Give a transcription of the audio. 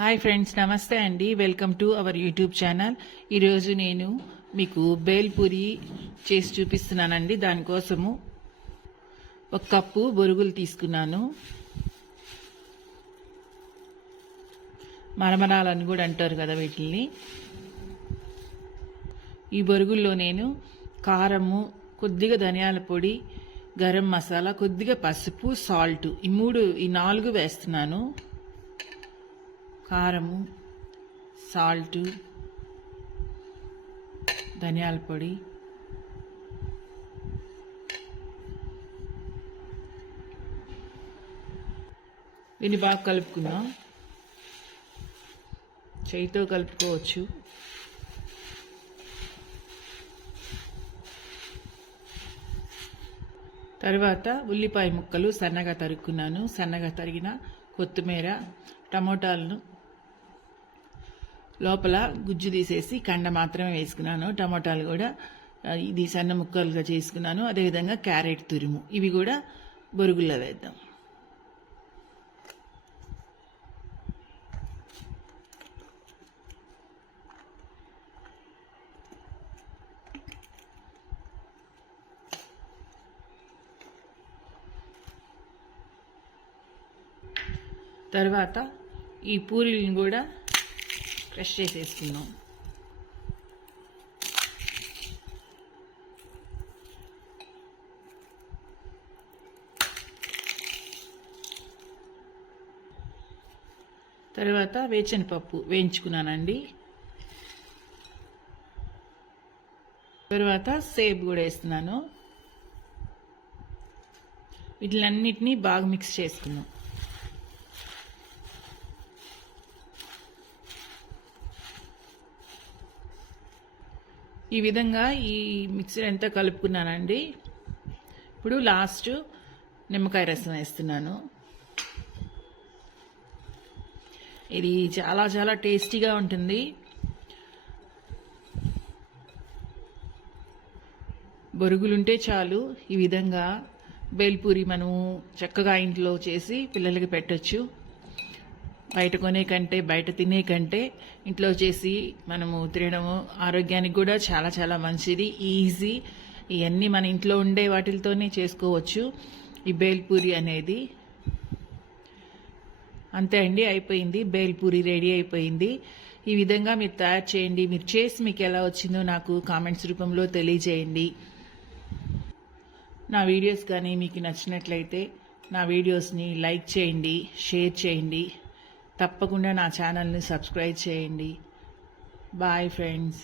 Hi friends, నమస్తే అండి. Welcome to our YouTube channel. ఈరోజు నేను మీకు బేల్పూరి చేసి చూపిస్తున్నానండి. దానికోసము ఒక కప్పు బొరుగులు తీసుకున్నాను. మరమరాలని కూడా అంటారు కదా వీటిని. ఈ బొరుగుల్లో నేను కారము, కొద్దిగా ధనియాల పొడి, గరం మసాలా, కొద్దిగా పసుపు, సాల్ట్ ఈ 4 వేస్తున్నాను. కారము, సాల్ట్, ధనియాల పొడి, దీన్ని బాగా కలుపుకుందాం. చేయితో కలుపుకోవచ్చు. తర్వాత ఉల్లిపాయ ముక్కలు సన్నగా తరుక్కున్నాను. సన్నగా తరిగిన కొత్తిమీర, టమోటాలను లోపల గుజ్జు తీసేసి కండ మాత్రమే వేసుకున్నాను. టమాటాలు కూడా ఇది సన్న ముక్కలుగా చేసుకున్నాను. అదేవిధంగా క్యారెట్ తురుము, ఇవి కూడా బొరుగుల్లో వేద్దాం. తర్వాత ఈ పూరీలను కూడా క్రష్ చేసేసుకుందాం. తర్వాత వేరుశనగపప్పు వేయించుకున్నానండి. తర్వాత సేబ్ కూడా వేస్తున్నాను. వీటిలన్నిటినీ బాగా మిక్స్ చేసుకుందాం. ఈ విధంగా ఈ మిక్సర్ అంతా కలుపుకున్నానండి. ఇప్పుడు లాస్ట్ నిమ్మకాయ రసం వేస్తున్నాను. ఇది చాలా చాలా టేస్టీగా ఉంటుంది. బొరుగులుంటే చాలు, ఈ విధంగా బేల్పూరి మనము చక్కగా ఇంట్లో చేసి పిల్లలకి పెట్టచ్చు. బయట కొనే కంటే, బయట తినే కంటే ఇంట్లో చేసి మనము తినడము ఆరోగ్యానికి కూడా చాలా చాలా మంచిది, ఈజీ. ఇవన్నీ మన ఇంట్లో ఉండే వాటితోనే చేసుకోవచ్చు ఈ బేల్పూరి అనేది. అంతే అండి, అయిపోయింది. బేల్పూరి రెడీ అయిపోయింది. ఈ విధంగా మీరు తయారు చేయండి. మీరు చేసి మీకు ఎలా వచ్చిందో నాకు కామెంట్స్ రూపంలో తెలియజేయండి. నా వీడియోస్ కానీ మీకు నచ్చినట్లయితే నా వీడియోస్ని లైక్ చేయండి, షేర్ చేయండి. తప్పకుండా నా ఛానల్ని సబ్స్క్రైబ్ చేయండి. Bye friends.